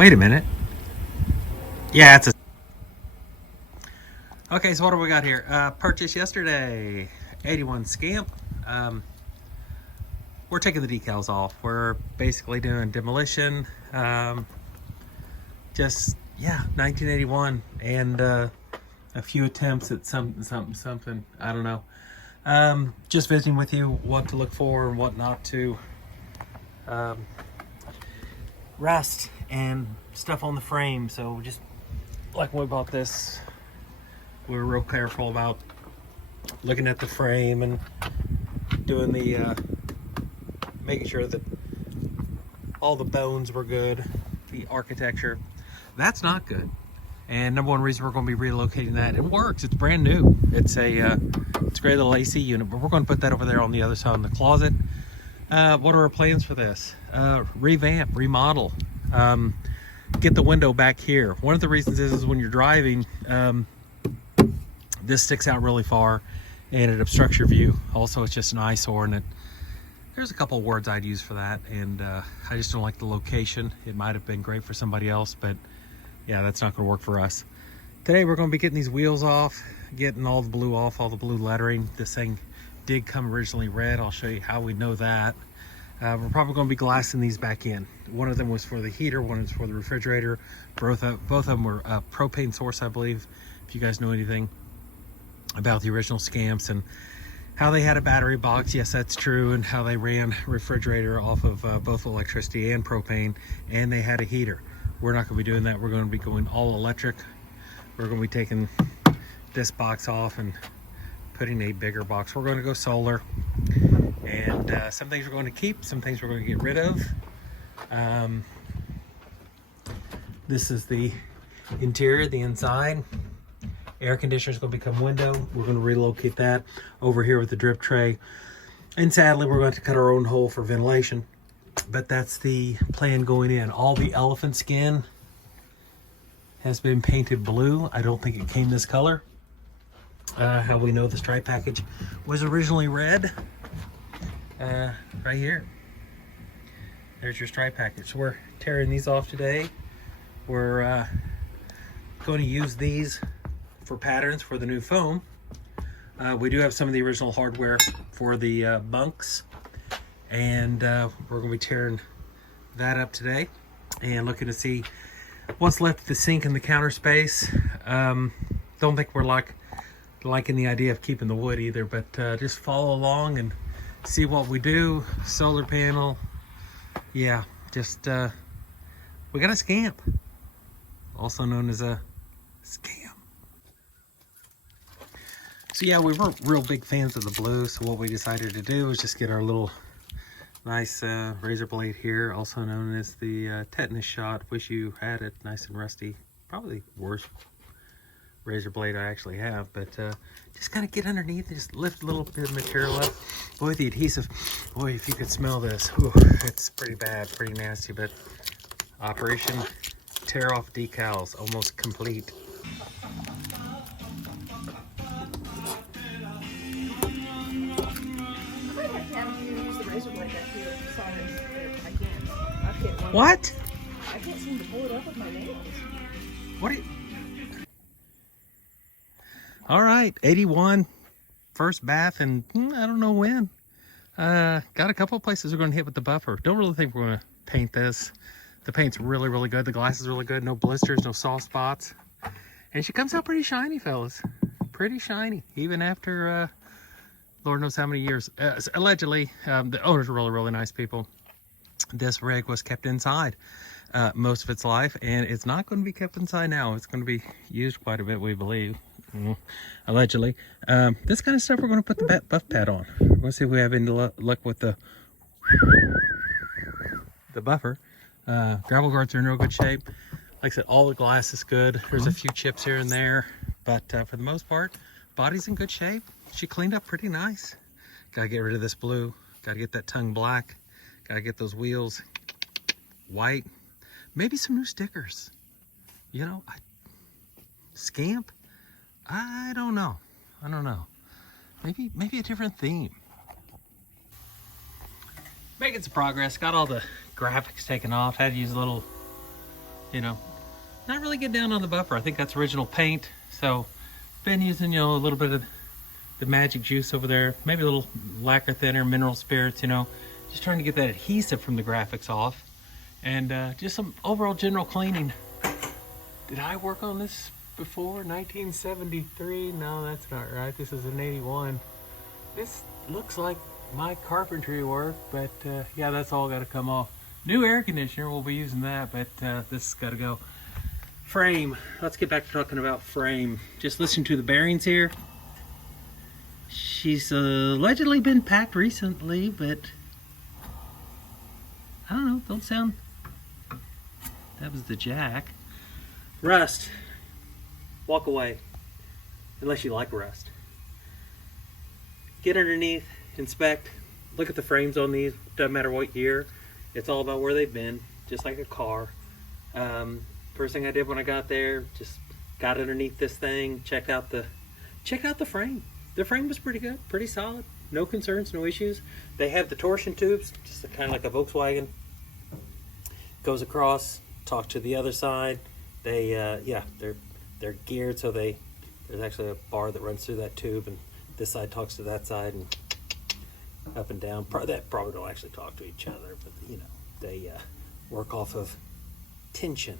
Wait a minute. Yeah, it's a... Okay, so what do we got here? Purchased yesterday, 81 Scamp. We're taking the decals off. We're basically doing demolition. Just, yeah, 1981. And a few attempts at something. I don't know. Just visiting with you what to look for and what not to. Rust and stuff on the frame. So just like when we bought this, we were real careful about looking at the frame and doing the making sure that all the bones were good, the architecture. That's not good. And number one reason we're going to be relocating that, it works, it's brand new. It's a it's a great little AC unit, but we're going to put that over there on the other side in the closet. What are our plans for this? Revamp, remodel, get the window back here. One of the reasons is when you're driving, this sticks out really far and it obstructs your view. Also, it's just an eyesore, and there's a couple of words I'd use for that, and I just don't like the location. It might have been great for somebody else, but yeah, that's not going to work for us. Today we're going to be getting these wheels off, getting all the blue off, all the blue lettering. This thing did come originally red. I'll show you how we know that. We're probably going to be glassing these back in. One of them was for the heater, one is for the refrigerator. Both of them were propane source, I believe, if you guys know anything about the original Scamps and how they had a battery box. Yes, that's true. And how they ran refrigerator off of both electricity and propane, and they had a heater. We're not going to be doing that. We're going to be going all electric. We're going to be taking this box off and putting a bigger box. We're going to go solar, and some things we're going to keep, some things we're going to get rid of. This is the interior, the inside. Air conditioner is going to become window. We're going to relocate that over here with the drip tray. And sadly, we're going to cut our own hole for ventilation. But that's the plan going in. All the elephant skin has been painted blue. I don't think it came this color. How we know the stripe package was originally red. Right here. There's your stripe package. So we're tearing these off today. We're going to use these for patterns for the new foam. We do have some of the original hardware for the bunks, and we're going to be tearing that up today and looking to see what's left of the sink and the counter space. Don't think we're liking the idea of keeping the wood either, but just follow along and see what we do. Solar panel, yeah, just we got a Scamp, also known as a Scam. So yeah, we weren't real big fans of the blue, so what we decided to do was just get our little nice razor blade here, also known as the tetanus shot. Wish you had it, nice and rusty. Probably the worst razor blade I actually have, but just kind of get underneath and just lift a little bit of material up. Boy, the adhesive, boy, if you could smell this, whew, it's pretty bad, pretty nasty, but operation tear off decals almost complete. What? I can't seem to pull it up with my nails. What? All right, 81, first bath, and I don't know when. Got a couple of places we're going to hit with the buffer. Don't really think we're going to paint this. The paint's really, really good. The glass is really good. No blisters, no soft spots. And she comes out pretty shiny, fellas. Pretty shiny, even after Lord knows how many years. Allegedly, the owners are really, really nice people. This rig was kept inside most of its life, and it's not going to be kept inside now. It's going to be used quite a bit, we believe, allegedly. This kind of stuff we're going to put the buff pad on. We're going to see if we have any luck with the buffer. Gravel guards are in real good shape. Like I said, all the glass is good. There's a few chips here and there, but for the most part, body's in good shape. She cleaned up pretty nice. Gotta get rid of this blue. Gotta get that tongue black. Gotta get those wheels white. Maybe some new stickers. You know, Scamp? I don't know. I don't know. Maybe a different theme. Making some progress. Got all the graphics taken off. Had to use a little you know, not really get down on the buffer. I think that's original paint. So been using, you know, a little bit of the magic juice over there, maybe a little lacquer thinner, mineral spirits, you know, just trying to get that adhesive from the graphics off. And just some overall general cleaning. Did I work on this before? 1973? No, that's not right. This is an 81. This looks like my carpentry work, but yeah, that's all got to come off. New air conditioner, we'll be using that, but this has got to go. Frame, let's get back to talking about frame. Just listen to the bearings here. She's allegedly been packed recently, but I don't know, don't sound, that was the jack. Rust, walk away, unless you like rust. Get underneath, inspect, look at the frames on these, doesn't matter what year, it's all about where they've been, just like a car. First thing I did when I got there, just got underneath this thing, check out the frame. The frame was pretty good, pretty solid, no concerns, no issues. They have the torsion tubes, just kind of like a Volkswagen. Goes across, talk to the other side. They yeah, they're geared so there's actually a bar that runs through that tube, and this side talks to that side, and up and down. That probably don't actually talk to each other, but you know, they work off of tension,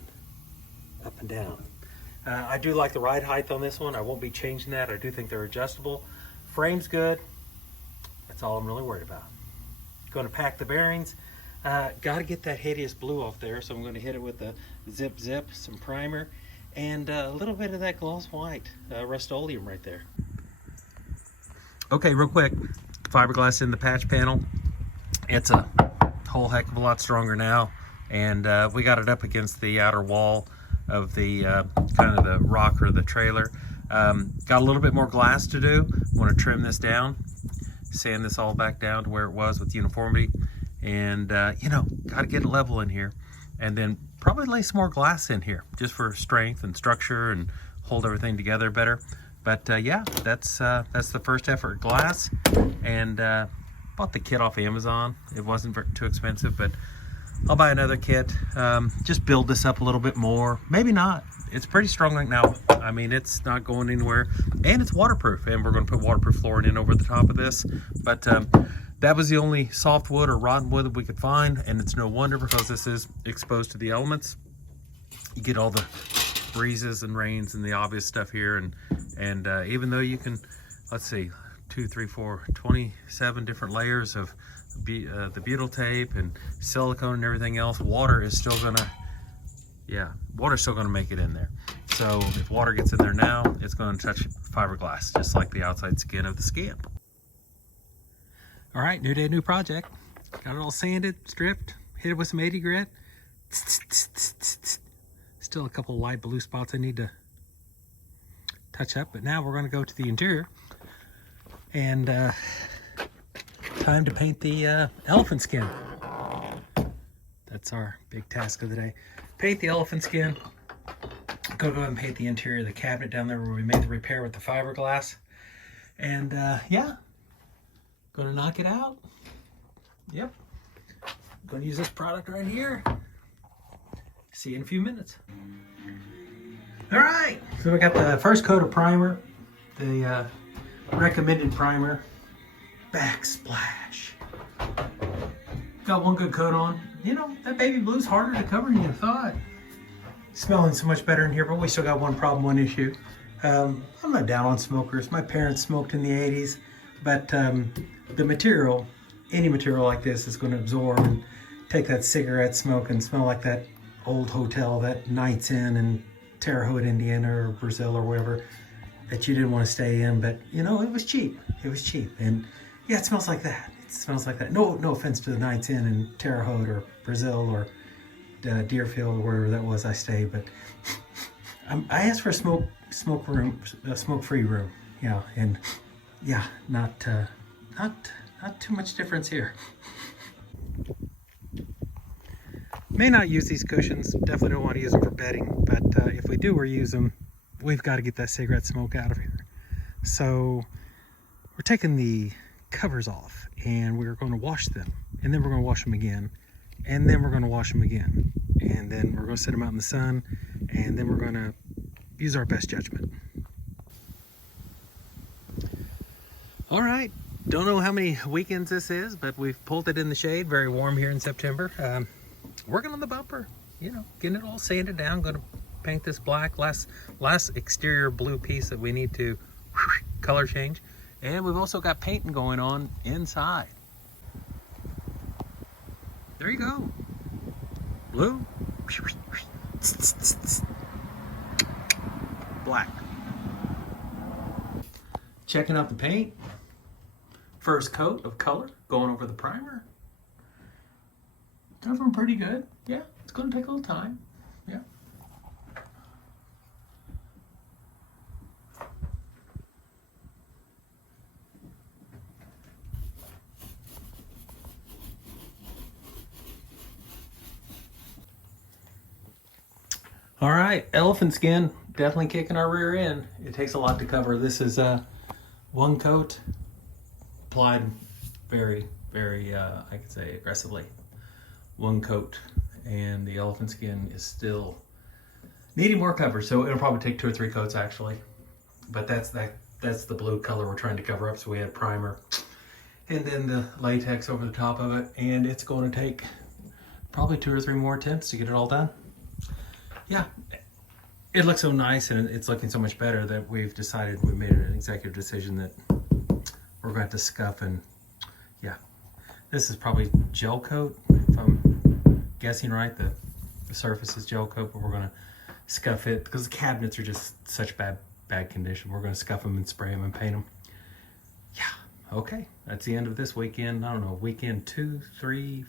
up and down. I do like the ride height on this one. I won't be changing that. I do think they're adjustable. Frame's good. That's all I'm really worried about. Going to pack the bearings. Got to get that hideous blue off there, so I'm going to hit it with a zip, some primer, and a little bit of that gloss white, Rust-Oleum right there. Okay, real quick, fiberglass in the patch panel. It's a whole heck of a lot stronger now, and we got it up against the outer wall of the kind of the rock or the trailer. Got a little bit more glass to do. Want to trim this down, sand this all back down to where it was with uniformity, and you know, got to get it level in here, and then probably lay some more glass in here just for strength and structure and hold everything together better. But yeah, that's the first effort, glass, and bought the kit off Amazon. It wasn't too expensive, but I'll buy another kit. Just build this up a little bit more. Maybe not. It's pretty strong right now. I mean, it's not going anywhere, and it's waterproof, and we're going to put waterproof flooring in over the top of this. But that was the only softwood or rotten wood that we could find, and it's no wonder, because this is exposed to the elements. You get all the breezes and rains and the obvious stuff here, and even though you can, let's see, 2, 3, 4, 27 different layers of the butyl tape and silicone and everything else, water is still gonna, water's still gonna make it in there. So if water gets in there now, it's gonna touch fiberglass, just like the outside skin of the Scamp. All right, new day, new project. Got it all sanded, stripped, hit it with some 80 grit. Still a couple of light blue spots I need to touch up, but now we're gonna go to the interior, and time to paint the elephant skin. That's our big task of the day. Paint the elephant skin. Go ahead and paint the interior of the cabinet down there where we made the repair with the fiberglass. And yeah, gonna knock it out. Yep. Gonna use this product right here. See you in a few minutes. All right, so we got the first coat of primer, the recommended primer. Backsplash. Got one good coat on. You know, that baby blue's harder to cover than you thought. Smelling so much better in here, but we still got one problem, one issue. I'm not down on smokers. My parents smoked in the 80s, but the material, any material like this, is going to absorb and take that cigarette smoke and smell like that old hotel that Nights Inn in Terre Haute, Indiana, or Brazil, or wherever, that you didn't want to stay in. But you know, it was cheap. It was cheap, and yeah, it smells like that. It smells like that. No offense to the Nights Inn in Terre Haute or Brazil or Deerfield or wherever that was I stayed, but I asked for a smoke-free room. Yeah, and yeah, not too much difference here. May not use these cushions. Definitely don't want to use them for bedding, but if we do reuse them, we've got to get that cigarette smoke out of here. So we're taking the covers off, and we're going to wash them, and then we're going to wash them again, and then we're going to wash them again, and then we're going to set them out in the sun, and then we're going to use our best judgment. All right, don't know how many weekends this is, but we've pulled it in the shade. Very warm here in September. Working on the bumper, you know, getting it all sanded down. Going to paint this black. Last exterior blue piece that we need to color change. And we've also got painting going on inside. There you go. Blue. Black. Checking out the paint. First coat of color going over the primer. Doing pretty good. Yeah, it's going to take a little time. Yeah. All right, elephant skin, definitely kicking our rear end. It takes a lot to cover. This is one coat applied very, I could say aggressively. One coat, and the elephant skin is still needing more cover, so it'll probably take 2 or 3 coats actually. But that's the blue color we're trying to cover up, so we had primer and then the latex over the top of it, and it's going to take probably 2 or 3 more attempts to get it all done. Yeah, it looks so nice and it's looking so much better that we made an executive decision that we're going to have to scuff, and yeah, this is probably gel coat, if I'm guessing right. The surface is gel coat, but we're going to scuff it because the cabinets are just such bad condition. We're going to scuff them and spray them and paint them. Yeah, okay, that's the end of this weekend. I don't know, weekend 2, 3,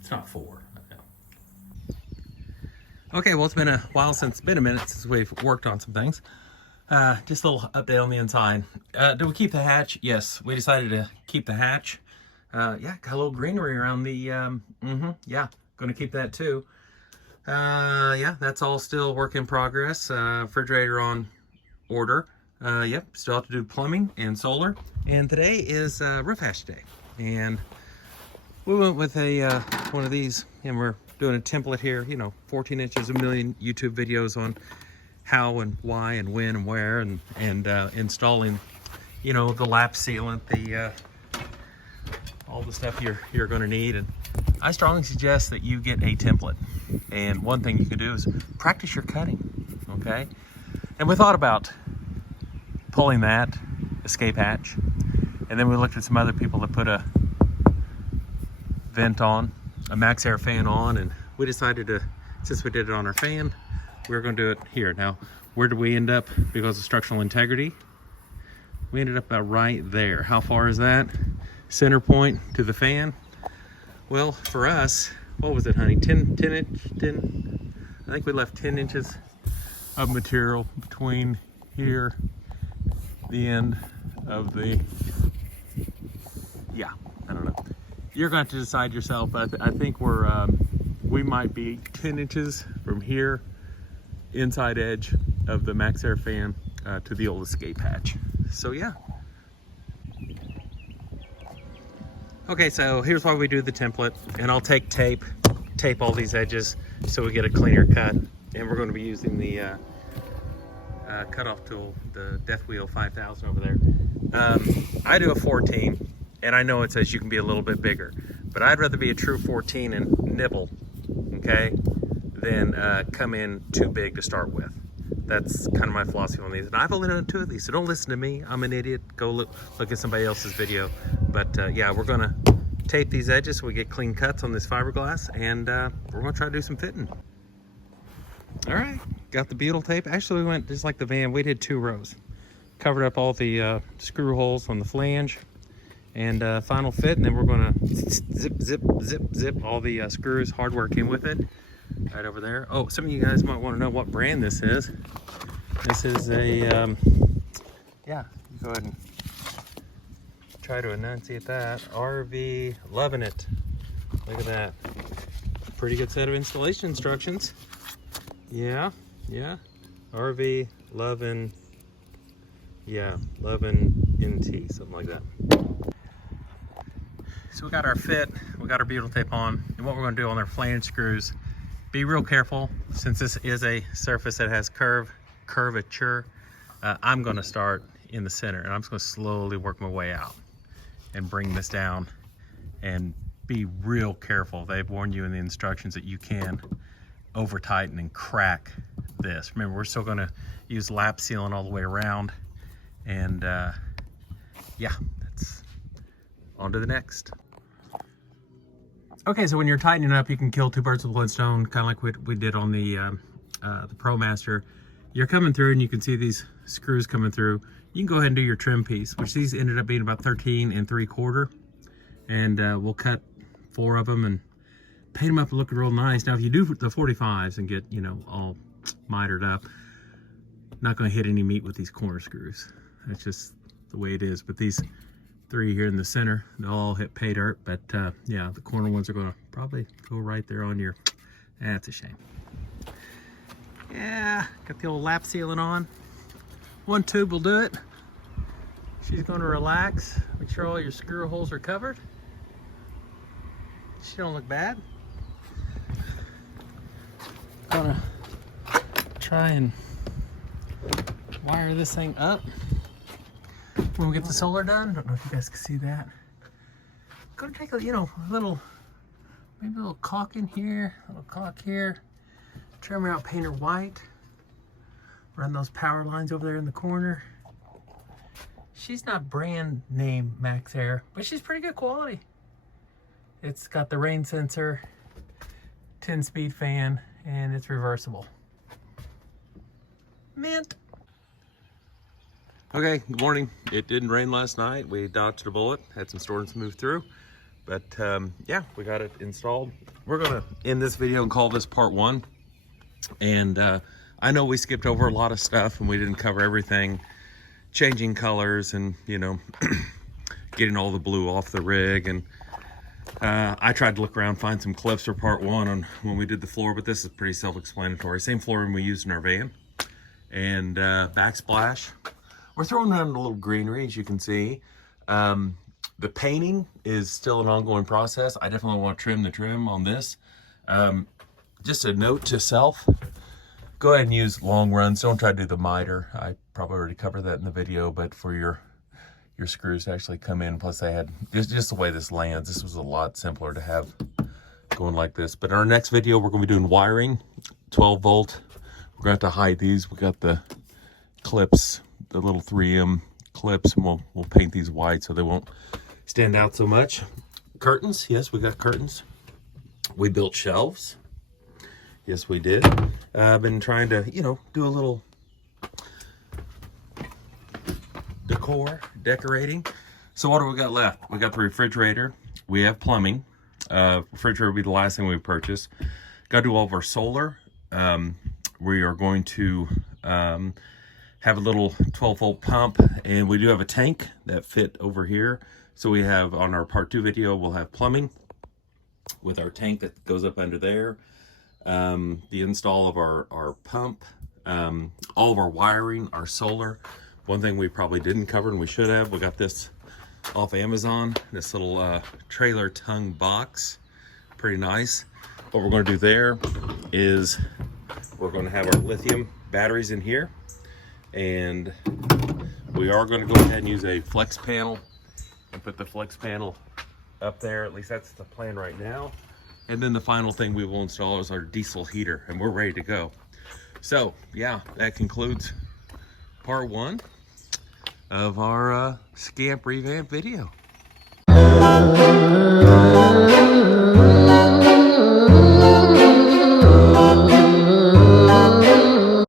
it's not 4. Okay, well, it's been a minute since we've worked on some things. Just a little update on the inside. Did we keep the hatch? Yes, we decided to keep the hatch. Yeah, got a little greenery around the, yeah, going to keep that too. Yeah, that's all still work in progress. Refrigerator on order. Yep, still have to do plumbing and solar. And today is roof hatch day. And we went with a one of these, and we're doing a template here, you know, 14 inches, a million YouTube videos on how and why and when and where, and installing, you know, the lap sealant, the all the stuff you're going to need. And I strongly suggest that you get a template. And one thing you can do is practice your cutting, okay? And we thought about pulling that escape hatch, and then we looked at some other people that put a vent on, a max air fan on, and we decided to, since we did it on our fan, we were going to do it here. Now, where did we end up because of structural integrity? We ended up about right there. How far is that? Center point to the fan. Well, for us, what was it, honey? 10 I think we left 10 inches of material between here, the end of the, yeah, I don't know. You're going to have to decide yourself, but I think we might be 10 inches from here, inside edge of the max air fan, to the old escape hatch. So yeah. Okay, so here's why we do the template, and I'll take tape all these edges so we get a cleaner cut. And we're going to be using the cutoff tool, the Death Wheel 5000 over there. I do a 14. And I know it says you can be a little bit bigger, but I'd rather be a true 14 and nibble, okay, than come in too big to start with. That's kind of my philosophy on these. And I've only done 2 of these, so don't listen to me. I'm an idiot. Go look at somebody else's video. But yeah, we're going to tape these edges so we get clean cuts on this fiberglass, and we're going to try to do some fitting. All right, got the beetle tape. Actually, we went just like the van. We did 2 rows. Covered up all the screw holes on the flange. And final fit, and then we're gonna zip all the screws. Hardware came with it, right over there. Oh, some of you guys might want to know what brand this is. This is a, yeah, go ahead and try to enunciate that. RV Loving It. Look at that. Pretty good set of installation instructions. Yeah. RV Lovin', yeah, Lovin' NT, something like that. So we got our fit, we got our beetle tape on, and what we're going to do on our flange screws be real careful since this is a surface that has curvature. I'm going to start in the center, and I'm just going to slowly work my way out and bring this down, and be real careful. They've warned you in the instructions that you can over tighten and crack this. Remember, we're still going to use lap sealing all the way around, and yeah, that's on to the next. Okay, so when you're tightening up, you can kill two birds with one stone, kind of like what we did on the ProMaster. You're coming through and you can see these screws coming through. You can go ahead and do your trim piece, which these ended up being about 13 3/4. And we'll cut 4 of them and paint them up looking real nice. Now, if you do the 45s and get, you know, all mitered up, not going to hit any meat with these corner screws. That's just the way it is. But these 3 here in the center, they'll all hit pay dirt. But yeah, the corner ones are going to probably go right there on your, that's a shame. Yeah, got the old lap sealing on. 1 tube will do it. She's going to relax, make sure all your screw holes are covered. She don't look bad. Gonna try and wire this thing up when we get the solar done. Don't know if you guys can see that. Gonna take a, you know, a little, maybe a little caulk in here, a little caulk here. Trim her out, paint her white. Run those power lines over there in the corner. She's not brand name Max Air, but she's pretty good quality. It's got the rain sensor, 10-speed fan, and it's reversible. Mint. Okay, good morning. It didn't rain last night. We dodged a bullet, had some storms to move through. But yeah, we got it installed. We're gonna end this video and call this part 1. And I know we skipped over a lot of stuff and we didn't cover everything. Changing colors and, you know, getting all the blue off the rig. And I tried to look around, find some clips for part 1 on when we did the floor, but this is pretty self-explanatory. Same flooring we used in our van. And backsplash. We're throwing around a little greenery, as you can see. The painting is still an ongoing process. I definitely want to trim the trim on this. Just a note to self, go ahead and use long runs. Don't try to do the miter. I probably already covered that in the video, but for your screws to actually come in, plus they had, just the way this lands, this was a lot simpler to have going like this. But in our next video, we're gonna be doing wiring, 12 volt. We're gonna have to hide these. We got the clips, the little 3M clips, and we'll paint these white so they won't stand out so much. Curtains, yes, we got curtains. We built shelves. Yes, we did. I've been trying to, you know, do a little decorating. So what do we got left? We got the refrigerator. We have plumbing. Refrigerator will be the last thing we purchase. Got to do all of our solar. We are going to have a little 12-volt pump, and we do have a tank that fit over here. So we have, on our part 2 video, we'll have plumbing with our tank that goes up under there. The install of our pump, all of our wiring, our solar. One thing we probably didn't cover and we should have, we got this off Amazon, this little trailer tongue box. Pretty nice. What we're going to do there is we're going to have our lithium batteries in here, and we are going to go ahead and use a flex panel and put the flex panel up there. At least that's the plan right now. And then the final thing we will install is our diesel heater, and we're ready to go. So yeah, that concludes part 1 of our Scamp Revamp video.